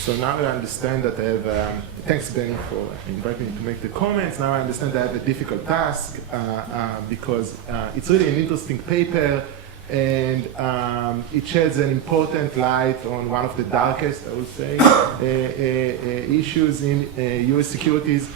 So now I understand that I have, thanks Benny for inviting me to make the comments. Now I understand I have a difficult task because it's really an interesting paper, and it sheds an important light on one of the darkest, I would say, issues in US securities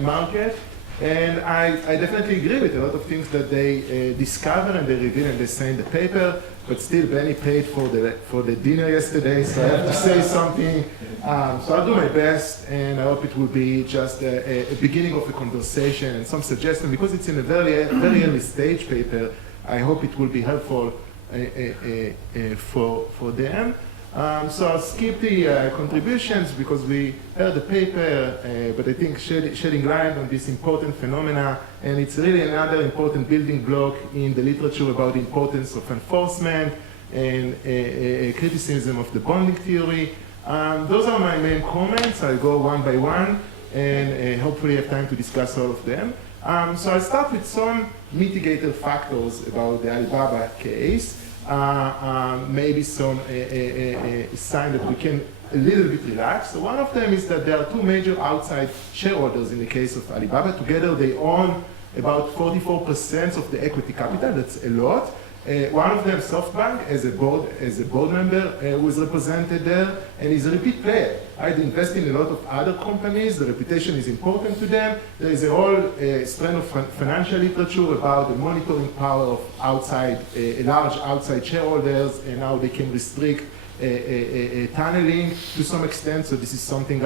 market. And I definitely agree with a lot of things that they discover and they reveal and they say in the paper, but still Benny paid for the dinner yesterday, so I have to say something. So I'll do my best, and I hope it will be just a beginning of a conversation and some suggestion, because it's in a very early stage paper. I hope it will be helpful for them. So I'll skip the contributions because we heard the paper, but I think shedding light on this important phenomena, and it's really another important building block in the literature about the importance of enforcement and criticism of the bonding theory. Those are my main comments. I'll go one by one, and hopefully have time to discuss all of them. So I'll start with some mitigator factors about the Alibaba case. Maybe some sign that we can a little bit relax. So one of them is that there are two major outside shareholders in the case of Alibaba. Together they own about 44% of the equity capital. That's a lot. One of them, SoftBank, as a board member, was represented there, and is a repeat player. They invest in a lot of other companies. The reputation is important to them. There is a whole strand of financial literature about the monitoring power of large outside shareholders, and how they can restrict tunneling to some extent. So this is something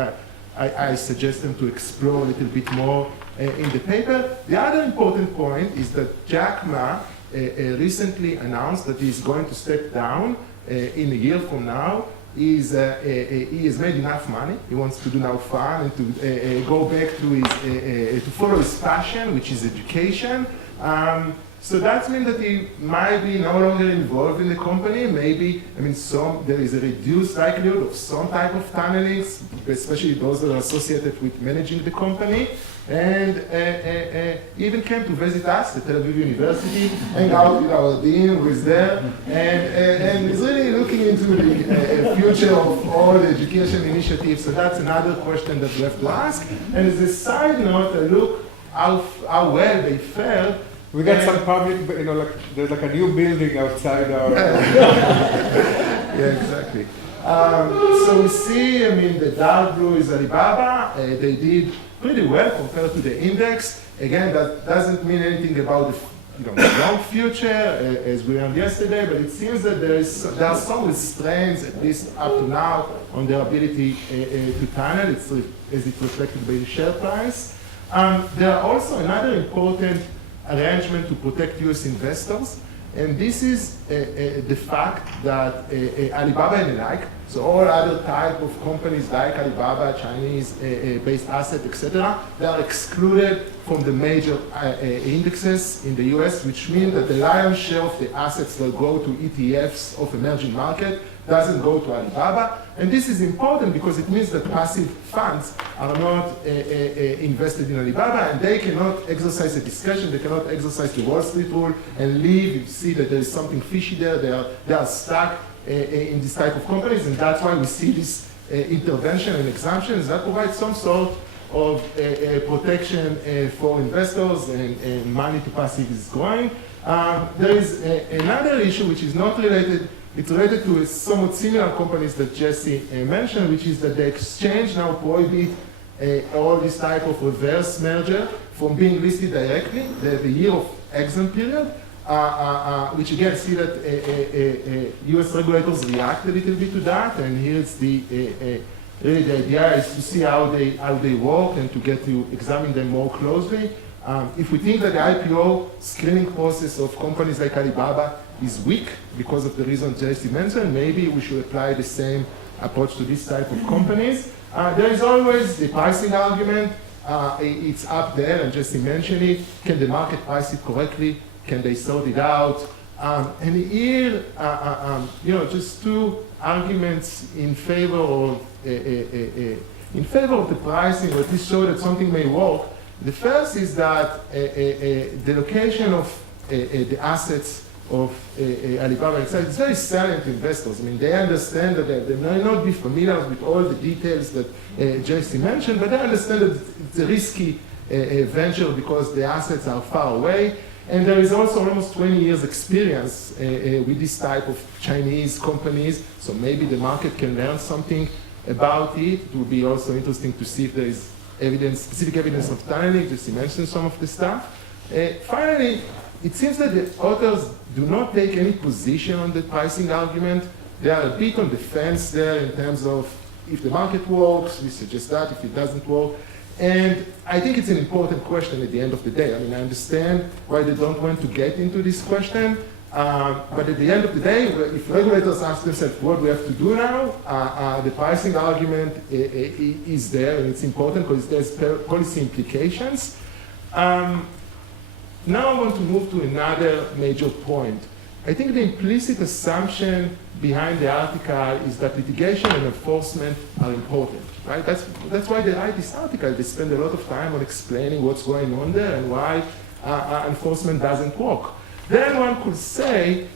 I suggest them to explore a little bit more in the paper. The other important point is that Jack Ma recently announced that he's going to step down in a year from now. He has made enough money. He wants to do now fun and to go back to his to follow his passion, which is education. So that means that he might be no longer involved in the company. Maybe, there is a reduced likelihood of some type of tunneling, especially those that are associated with managing the company. And even came to visit us at Tel-Aviv University, hang out with our dean who is there, and is really looking into the future of all the education initiatives. So that's another question that we have to ask. And as a side note, I look how well they fared. We got some public, there's like a new building outside our... Yeah, exactly. So we see, the dark blue is Alibaba. They did pretty well compared to the index. Again, that doesn't mean anything about the long future, as we learned yesterday, but it seems that there are some restraints, at least up to now, on their ability to tunnel, as it's reflected by the share price. There are also another important arrangement to protect US investors, and this is the fact that Alibaba and the like, so all other type of companies like Alibaba, Chinese-based asset, etc., they are excluded from the major indexes in the US, which means that the lion's share of the assets that go to ETFs of emerging market doesn't go to Alibaba. And this is important because it means that passive funds are not invested in Alibaba, and they cannot exercise the discretion, they cannot exercise the Wall Street rule and leave. You see that there is something fishy there. They are stuck in this type of companies, and that's why we see this intervention and exemptions that provide some sort of protection for investors, and money to passive is growing. There is another issue which is not related. It's related to somewhat similar companies that Jesse mentioned, which is that the exchange now prohibit all this type of reverse merger from being listed directly. The year of exempt period, which again see that US regulators react a little bit to that, and here's really the idea is to see how they work and to get to examine them more closely. If we think that the IPO screening process of companies like Alibaba is weak because of the reason Jesse mentioned, maybe we should apply the same approach to this type of companies. There is always the pricing argument. It's up there, and Jesse mentioned it. Can the market price it correctly? Can they sort it out? And here, just two arguments in favor of the pricing, or at least show that something may work. The first is that the location of the assets of Alibaba itself. It's very salient to investors. I mean, they understand that they may not be familiar with all the details that JC mentioned, but they understand that it's a risky venture because the assets are far away. And there is also almost 20 years experience with this type of Chinese companies, so maybe the market can learn something about it. It would be also interesting to see if there is evidence, specific evidence of tunneling, just to mention some of the stuff. Finally, it seems that the authors do not take any position on the pricing argument. They are a bit on the fence there in terms of if the market works, we suggest that, if it doesn't work. And I think it's an important question at the end of the day. I mean, I understand why they don't want to get into this question, but at the end of the day, if regulators ask themselves what we have to do now, the pricing argument is there, and it's important because there's policy implications. Now I want to move to another major point. I think the implicit assumption behind the article is that litigation and enforcement are important, right? That's why they write this article. They spend a lot of time on explaining what's going on there and why enforcement doesn't work. Then one could say,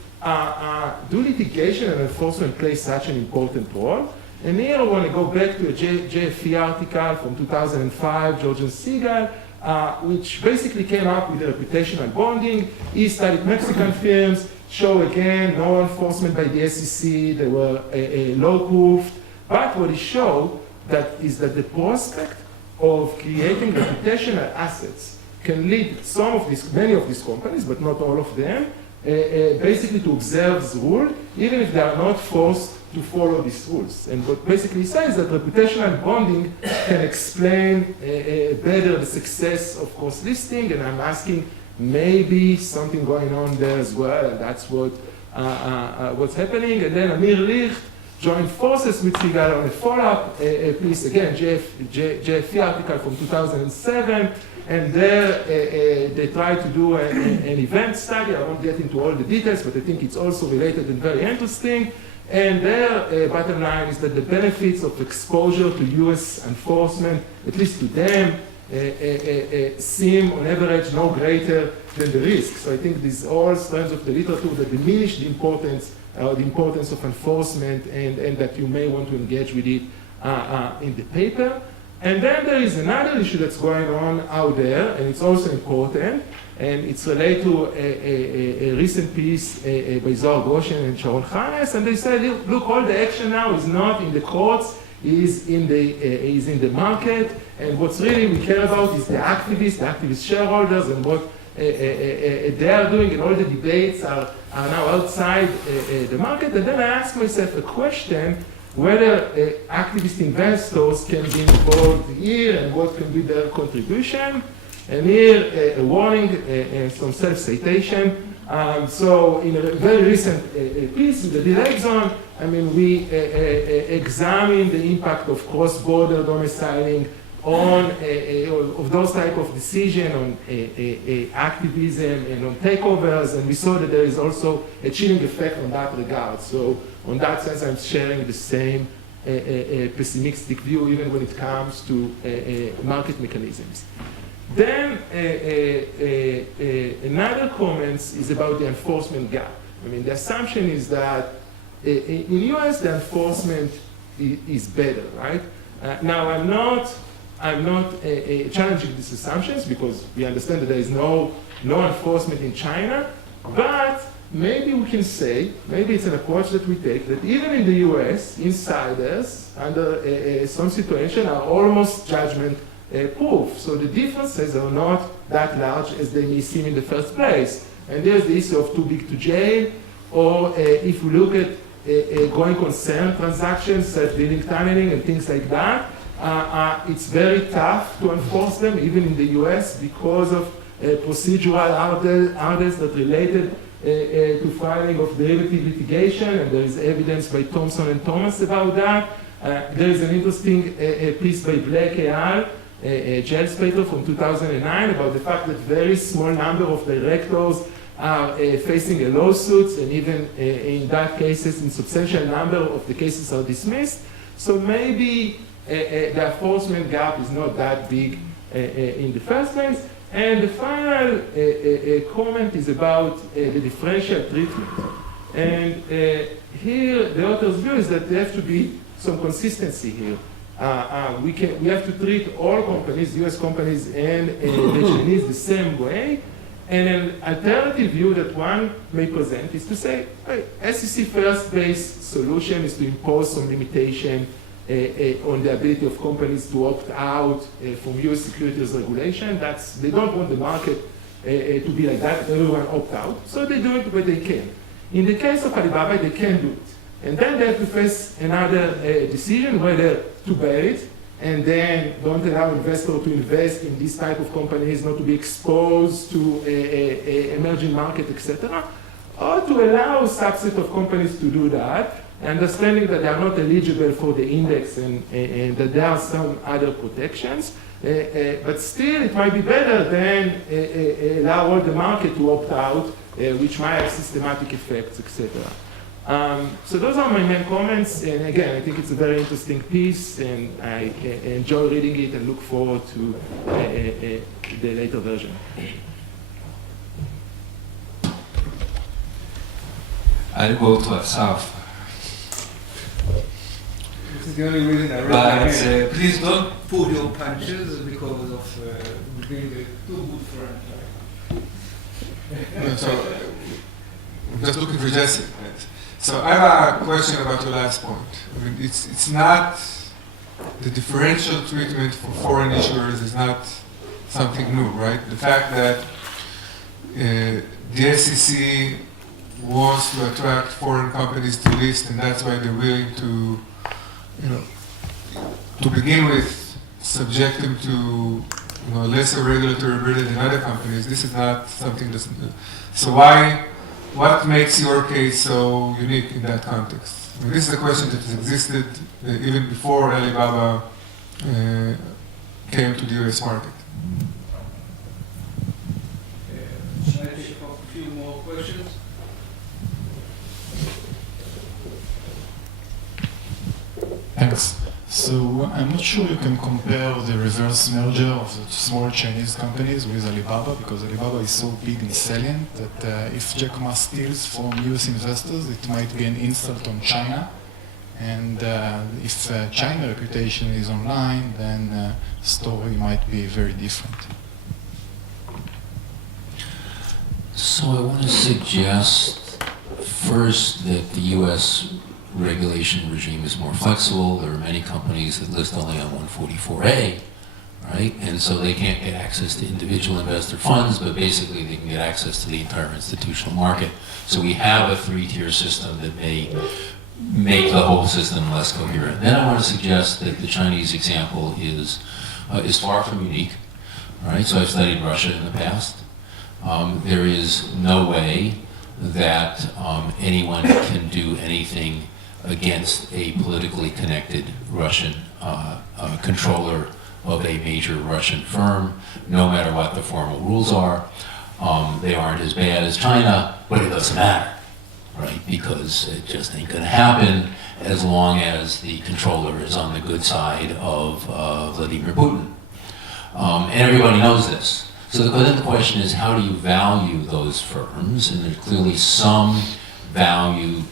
do litigation and enforcement play such an important role? And here I want to go back to a JFE article from 2005, George and Siegel, which basically came up with the reputational bonding. He studied Mexican firms, show again no enforcement by the SEC, they were low-proofed. But what he showed is that the prospect of creating reputational assets can lead many of these companies, but not all of them, basically to observe the rule, even if they are not forced to follow these rules. And what basically he says that reputational bonding can explain better the success of cross-listing, and I'm asking maybe something going on there as well, and that's what's happening. And then Amir Licht joined forces with Siegel on a follow-up piece, again, JFE article from 2007, and there they tried to do an event study. I won't get into all the details, but I think it's also related and very interesting. And their bottom line is that the benefits of exposure to US enforcement, at least to them, seem on average no greater than the risk. So I think these all strands of the literature that diminish the importance of enforcement and that you may want to engage with it in the paper. And then there is another issue that's going on out there, and it's also important, and it's related to a recent piece by Zohar Goshen and Sharon Chanes, and they said, look, all the action now is not in the courts, is in the market, and what's really we care about is the activist shareholders, and what they are doing, and all the debates are now outside the market. And then I asked myself a question, whether activist investors can be involved here and what can be their contribution. And here, a warning, some self-citation. So in a very recent piece in the delay zone, I mean, we examine the impact of cross-border domiciling on of those type of decision on activism and on takeovers, and we saw that there is also a chilling effect on that regard. So on that sense, I'm sharing the same pessimistic view, even when it comes to market mechanisms. Then another comment is about the enforcement gap. I mean, the assumption is that in US, the enforcement is better, right? Now, I'm not challenging these assumptions because we understand that there is no enforcement in China, but maybe we can say, maybe it's an approach that we take, that even in the US, insiders under some situation are almost judgment proof. So the differences are not that large as they may seem in the first place. And there's the issue of too big to jail, or if we look at going concern transactions, self-dealing tunneling and things like that, it's very tough to enforce them, even in the US, because of procedural hurdles that related to filing of derivative litigation, and there is evidence by Thompson and Thomas about that. There is an interesting piece by Black et al., Jail's paper from 2009, about the fact that very small number of directors are facing a lawsuit, and even in that cases, in substantial number of the cases are dismissed. So maybe the enforcement gap is not that big in the first place. And the final comment is about the differential treatment. And here, the author's view is that there have to be some consistency here. We have to treat all companies, US companies and the Chinese, the same way. And an alternative view that one may present is to say, hey, SEC first-based solution is to impose some limitation on the ability of companies to opt out from US securities regulation. They don't want the market to be like that, everyone opt out. So they do it where they can. In the case of Alibaba, they can do it. And then they have to face another decision whether to bear it and then don't allow investors to invest in this type of companies, not to be exposed to emerging market, etc., or to allow a subset of companies to do that, understanding that they are not eligible for the index and that there are some other protections. But still, it might be better than allow all the market to opt out, which might have systematic effects, etc. So those are my main comments, and again, I think it's a very interesting piece, and I enjoy reading it and look forward to the later version. I'll go to Asaf. This is the only reason I read my But please don't pull your punches because of being a too good friend. So, I'm just looking for Jesse. So I have a question about your last point. I mean, it's not, the differential treatment for foreign issuers is not something new, right? The fact that the SEC wants to attract foreign companies to list, and that's why they're willing to, to begin with, subject them to lesser regulatory burden than other companies. This is not something that's new. So what makes your case so unique in that context? I mean, this is a question that has existed even before Alibaba came to the US market. Should I take a few more questions? Thanks. So I'm not sure you can compare the reverse merger of the small Chinese companies with Alibaba, because Alibaba is so big and salient that if Jack Ma steals from US investors, it might be an insult on China. And if China reputation is online, then the story might be very different. So I want to suggest first that the US regulation regime is more flexible. There are many companies that list only on 144A, right? And so they can't get access to individual investor funds, but basically they can get access to the entire institutional market. So we have a three-tier system that may make the whole system less coherent. Then I want to suggest that the Chinese example is far from unique, right? So I've studied Russia in the past. There is no way that anyone can do anything against a politically connected Russian controller of a major Russian firm, no matter what the formal rules are. They aren't as bad as China, but it doesn't matter, right? Because it just ain't gonna happen as long as the controller is on the good side of Vladimir Putin. And everybody knows this. So then the question is, how do you value those firms? And there's clearly some value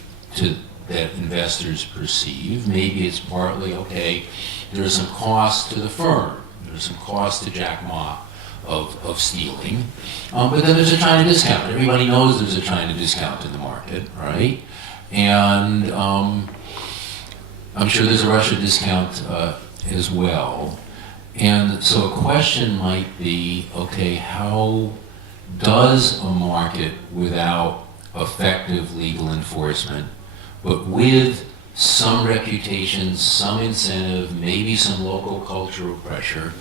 that investors perceive. Maybe it's partly, okay, there's some cost to the firm. There's some cost to Jack Ma of stealing. But then there's a China discount. Everybody knows there's a China discount in the market, right? And I'm sure there's a Russia discount as well. And so a question might be, okay, how does a market without effective legal enforcement, but with some reputation, some incentive, maybe some local cultural pressure,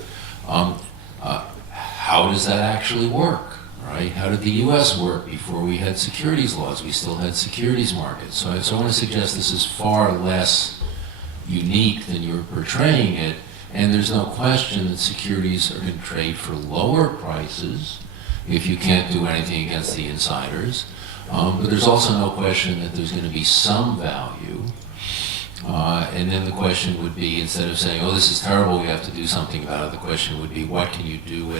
how does that actually work, right? How did the US work before we had securities laws? We still had securities markets. So I want to suggest this is far less unique than you're portraying it. And there's no question that securities are going to trade for lower prices if you can't do anything against the insiders. But there's also no question that there's going to be some value. And then the question would be, instead of saying, oh, this is terrible, we have to do something about it, the question would be, what can you do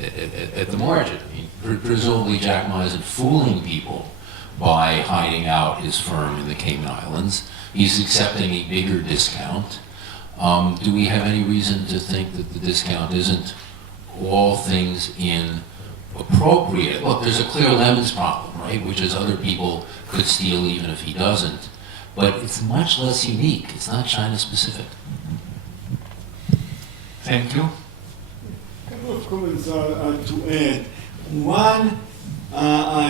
at the margin. I mean, presumably Jack Ma isn't fooling people by hiding out his firm in the Cayman Islands. He's accepting a bigger discount. Do we have any reason to think that the discount isn't all things inappropriate? Look, there's a clear lemons problem, right? Which is other people could steal even if he doesn't. But it's much less unique. It's not China specific. Thank you. A couple of comments to add. One,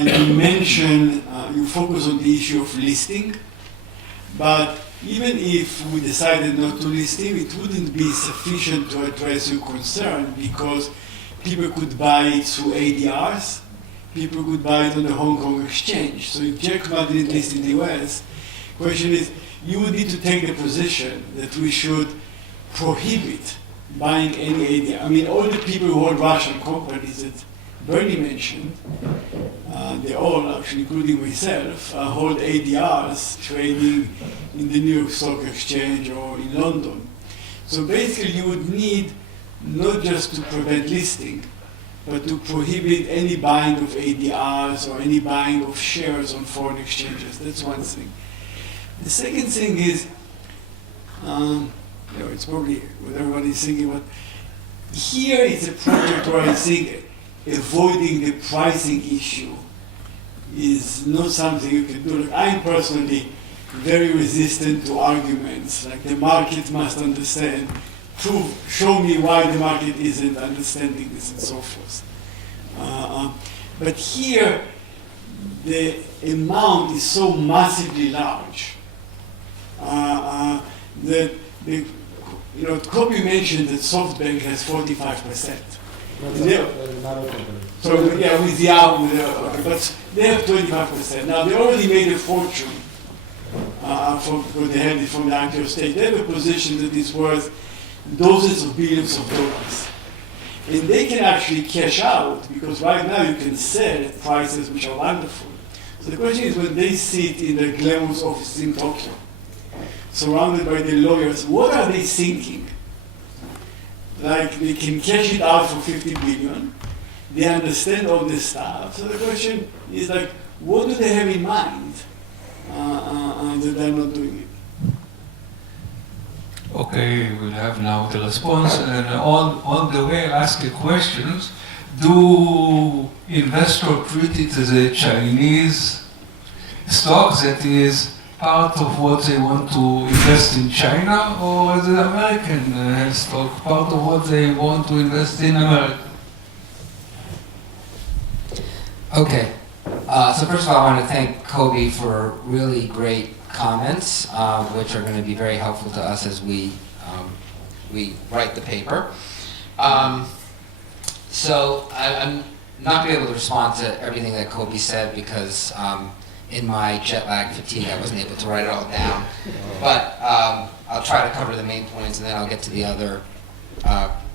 you mentioned, you focus on the issue of listing, but even if we decided not to list him, it wouldn't be sufficient to address your concern because people could buy it through ADRs, people could buy it on the Hong Kong exchange. So if Jack Ma didn't list in the US, the question is, you would need to take the position that we should prohibit buying any ADR. I mean, all the people who hold Russian companies that Bernie mentioned, they all, actually, including myself, hold ADRs trading in the New York Stock Exchange or in London. So basically, you would need not just to prevent listing, but to prohibit any buying of ADRs or any buying of shares on foreign exchanges. That's one thing. The second thing is, it's probably what everybody's thinking about. Here it's a project where I think avoiding the pricing issue is not something you can do. Like, I'm personally very resistant to arguments like the market must understand, show me why the market isn't understanding this and so forth. But here, the amount is so massively large that Kobi mentioned that SoftBank has 45%. So yeah, with Yahoo, but they have 25%. Now they already made a fortune they had it from the IPO stage. They have a position that is worth dozens of billions of dollars. And they can actually cash out because right now you can sell at prices which are wonderful. So the question is, when they sit in their glamorous offices in Tokyo, surrounded by the lawyers, what are they thinking? Like, they can cash it out for 50 billion. They understand all this stuff. So the question is, like, what do they have in mind that they're not doing it? Okay, we'll have now the response, and on the way I'll ask you questions. Do investors treat it as a Chinese stock that is part of what they want to invest in China, or as an American stock, part of what they want to invest in America? Okay, so first of all, I want to thank Kobi for really great comments, which are going to be very helpful to us as we write the paper. So I'm not going to be able to respond to everything that Kobi said because in my jet lag fatigue, I wasn't able to write it all down. But I'll try to cover the main points, and then I'll get to the other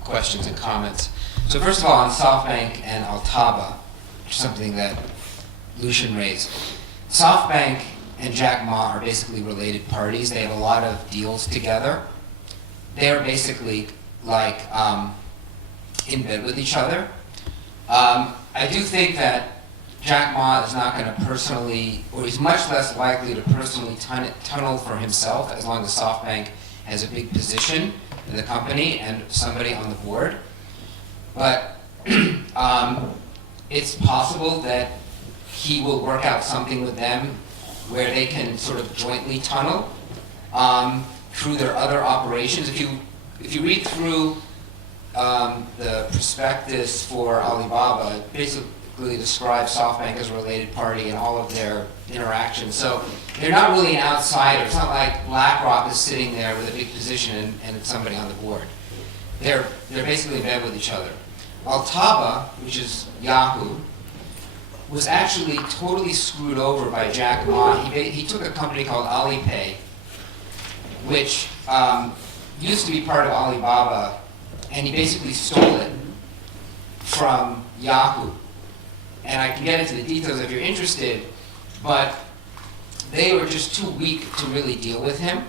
questions and comments. So first of all, on SoftBank and Altaba, which is something that Lucian raised. SoftBank and Jack Ma are basically related parties. They have a lot of deals together. They're basically like in bed with each other. I do think that Jack Ma is not going to personally, or he's much less likely to personally tunnel for himself as long as SoftBank has a big position in the company and somebody on the board. But it's possible that he will work out something with them where they can sort of jointly tunnel through their other operations. If you read through the prospectus for Alibaba, it basically describes SoftBank as a related party and all of their interactions. So they're not really an outsider. It's not like BlackRock is sitting there with a big position and it's somebody on the board. They're basically in bed with each other. Altaba, which is Yahoo, was actually totally screwed over by Jack Ma. He took a company called Alipay, which used to be part of Alibaba, and he basically stole it from Yahoo. And I can get into the details if you're interested, but they were just too weak to really deal with him,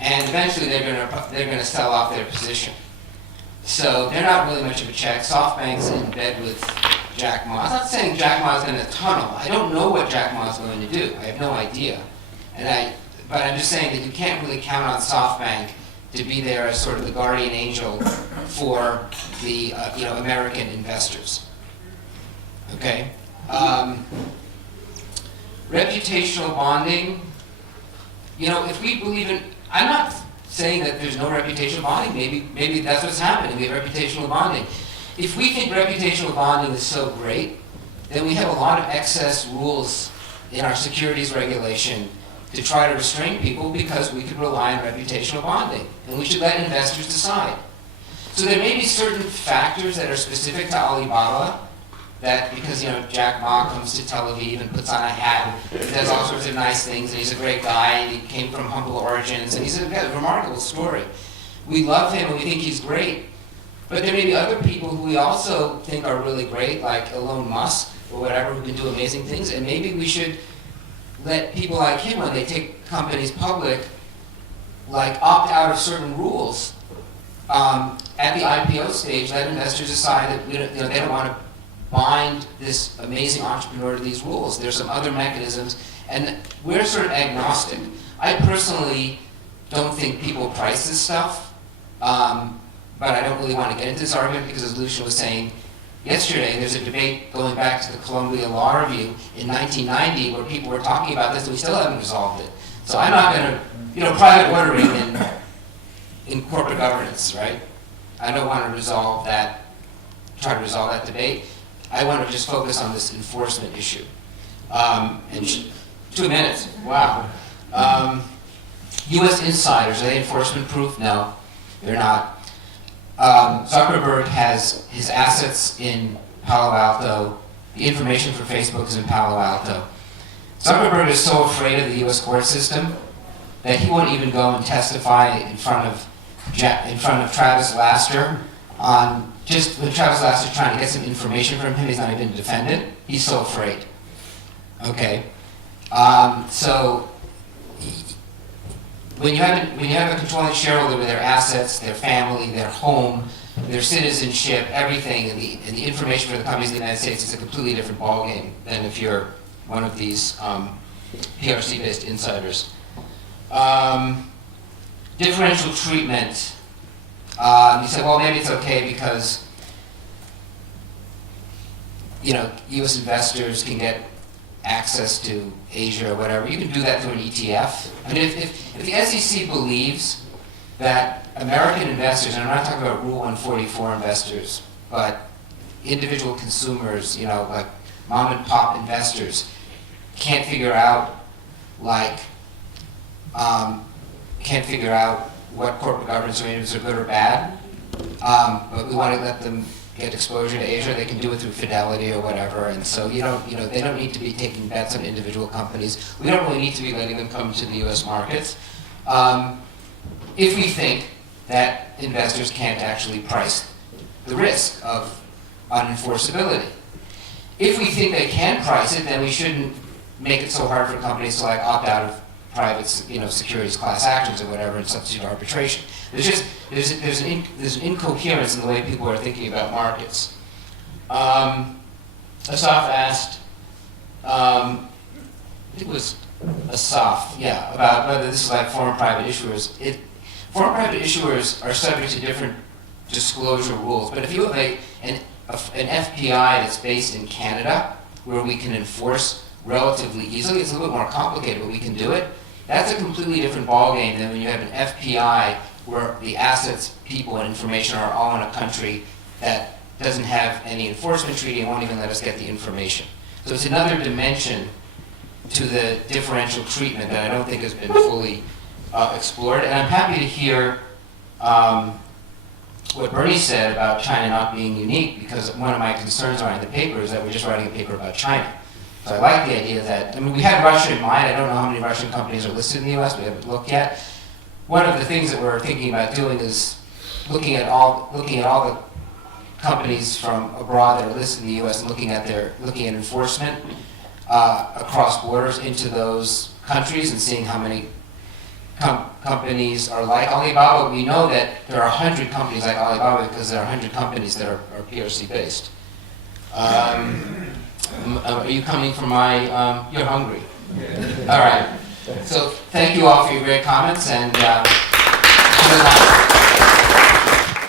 and eventually they're going to sell off their position. So they're not really much of a check. SoftBank's in bed with Jack Ma. I'm not saying Jack Ma is going to tunnel. I don't know what Jack Ma is going to do. I have no idea. But I'm just saying that you can't really count on SoftBank to be there as sort of the guardian angel for the American investors. Okay. Reputational bonding. If we believe in, I'm not saying that there's no reputational bonding. Maybe that's what's happening. We have reputational bonding. If we think reputational bonding is so great, then we have a lot of excess rules in our securities regulation to try to restrain people because we could rely on reputational bonding, and we should let investors decide. So there may be certain factors that are specific to Alibaba that because Jack Ma comes to Tel Aviv and puts on a hat and does all sorts of nice things, and he's a great guy, and he came from humble origins, and he's got a remarkable story. We love him and we think he's great. But there may be other people who we also think are really great, like Elon Musk or whatever, who can do amazing things, and maybe we should let people like him, when they take companies public, like opt out of certain rules. At the IPO stage, let investors decide that they don't want to bind this amazing entrepreneur to these rules. There's some other mechanisms, and we're sort of agnostic. I personally don't think people price this stuff, but I don't really want to get into this argument because, as Lucian was saying yesterday, there's a debate going back to the Columbia Law Review in 1990 where people were talking about this, and we still haven't resolved it. So I'm not going to, private ordering in corporate governance, right? I don't want to try to resolve that debate. I want to just focus on this enforcement issue. 2 minutes, wow. U.S. insiders, are they enforcement proof? No, they're not. Zuckerberg has his assets in Palo Alto. The information for Facebook is in Palo Alto. Zuckerberg is so afraid of the U.S. court system that he won't even go and testify in front of Travis Laster on just when Travis Laster is trying to get some information from him. He's not even a defendant. He's so afraid. Okay, so when you have a controlling shareholder with their assets, their family, their home, their citizenship, everything, and the information for the companies in the United States, it's a completely different ballgame than if you're one of these PRC-based insiders. Differential treatment. You said, well, maybe it's okay because U.S. investors can get access to Asia or whatever. You can do that through an ETF. I mean, if the SEC believes that American investors, and I'm not talking about Rule 144 investors, but individual consumers, like mom and pop investors, can't figure out what corporate governance arrangements are good or bad, but we want to let them get exposure to Asia. They can do it through Fidelity or whatever, and so they don't need to be taking bets on individual companies. We don't really need to be letting them come to the U.S. markets if we think that investors can't actually price the risk of unenforceability. If we think they can price it, then we shouldn't make it so hard for companies to opt out of private, securities class actions or whatever and substitute arbitration. There's an incoherence in the way people are thinking about markets. Asaf asked, I think it was Asaf, yeah, about whether this is like foreign private issuers. Foreign private issuers are subject to different disclosure rules, but if you have an FPI that's based in Canada, where we can enforce relatively easily, it's a little bit more complicated, but we can do it. That's a completely different ballgame than when you have an FPI where the assets, people, and information are all in a country that doesn't have any enforcement treaty and won't even let us get the information. So it's another dimension to the differential treatment that I don't think has been fully explored. And I'm happy to hear what Bernie said about China not being unique, because one of my concerns writing the paper is that we're just writing a paper about China. So I like the idea that, we had Russia in mind. I don't know how many Russian companies are listed in the US, we haven't looked yet. One of the things that we're thinking about doing is looking at all the companies from abroad that are listed in the US and looking at enforcement across borders into those countries and seeing how many companies are like Alibaba. We know that there are 100 companies like Alibaba because there are 100 companies that are PRC based. Are you coming from my, you're hungry? All right. So thank you all for your great comments and